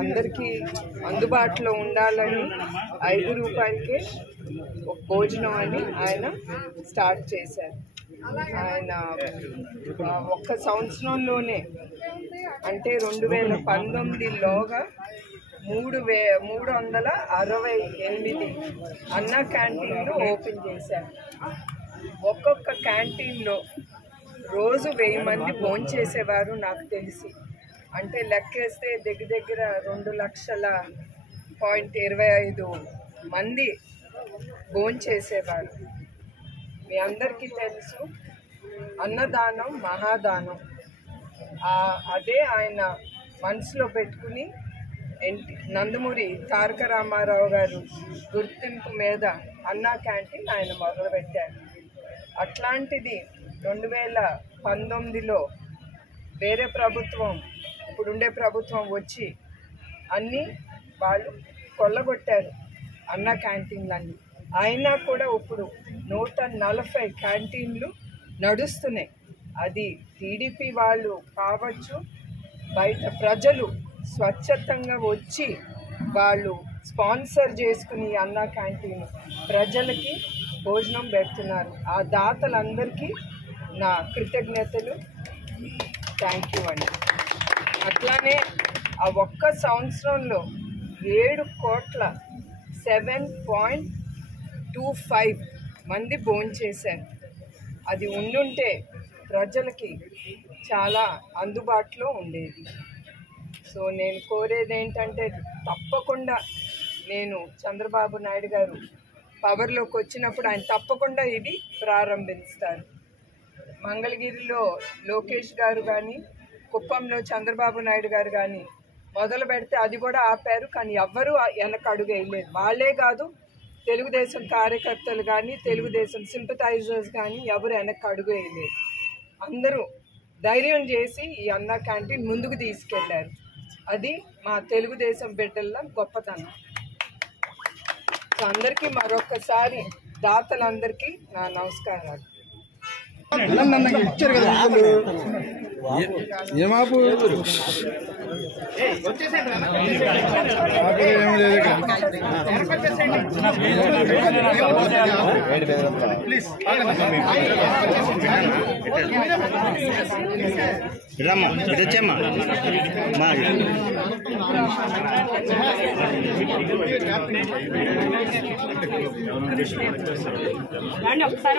అందరికీ అందుబాటులో ఉండాలని 5 రూపాయలకే ఒక భోజనం అని ఆయన స్టార్ట్ చేశారు. ఆయన ఒక్క సంవత్సరంలోనే అంటే 2019లోగా 368 అన్న క్యాంటీన్లు ఓపెన్ చేశారు. ఒక్కొక్క క్యాంటీన్లో రోజు 1000 మంది భోంచేసేవారు నాకు తెలిసి. అంటే లెక్కేస్తే దగ్గర 2,25,000 మంది భోంచేసేవారు. మీ అందరికీ తెలుసు అన్నదానం మహాదానం. అదే ఆయన మనసులో పెట్టుకుని నందమూరి తారక రామారావు గారు గుర్తింపు మీద అన్నా క్యాంటీన్ ఆయన మొదలుపెట్టారు. అట్లాంటిది 2019లో వేరే ప్రభుత్వం, ఇప్పుడుండే ప్రభుత్వం వచ్చి అన్నీ వాళ్ళు కొల్లగొట్టారు అన్నా క్యాంటీన్లన్నీ. అయినా కూడా ఇప్పుడు 140 క్యాంటీన్లు నడుస్తున్నాయి. అది టీడీపీ వాళ్ళు కావచ్చు, బయట ప్రజలు స్వచ్ఛతంగా వచ్చి వాళ్ళు స్పాన్సర్ చేసుకుని అన్నా క్యాంటీన్ ప్రజలకి భోజనం పెడుతున్నారు. ఆ దాతలందరికీ నా కృతజ్ఞతలు. థ్యాంక్ యూ అండి. అట్లానే ఆ ఒక్క సంవత్సరంలో 7,25 మంది భోంచేశారు. అది ఉండుంటే ప్రజలకి చాలా అందుబాటులో ఉండేది. సో నేను కోరేది ఏంటంటే తప్పకుండా నేను చంద్రబాబు నాయుడు గారు పవర్లోకి వచ్చినప్పుడు ఆయన తప్పకుండా ఇది ప్రారంభిస్తారు. మంగళగిరిలో లోకేష్ గారు కానీ, కుప్పంలో చంద్రబాబు నాయుడు గారు కానీ మొదలు పెడితే అది కూడా ఆపారు. కానీ ఎవ్వరూ వెనక అడుగు వేయలేదు. వాళ్ళే కాదు, తెలుగుదేశం కార్యకర్తలు కానీ, తెలుగుదేశం సింపథైజర్స్ కానీ ఎవరు వెనక అడుగు వేయలేదు. అందరూ ధైర్యం చేసి ఈ అన్నా క్యాంటీన్ ముందుకు తీసుకెళ్లారు. అది మా తెలుగుదేశం బిడ్డల గొప్పతనం. సో అందరికీ మరొకసారి దాతలందరికీ నా నమస్కారాలు. ఇచ్చారు కదా ఏమాపు రమ్మా తెచ్చమ్మా ఒకసారి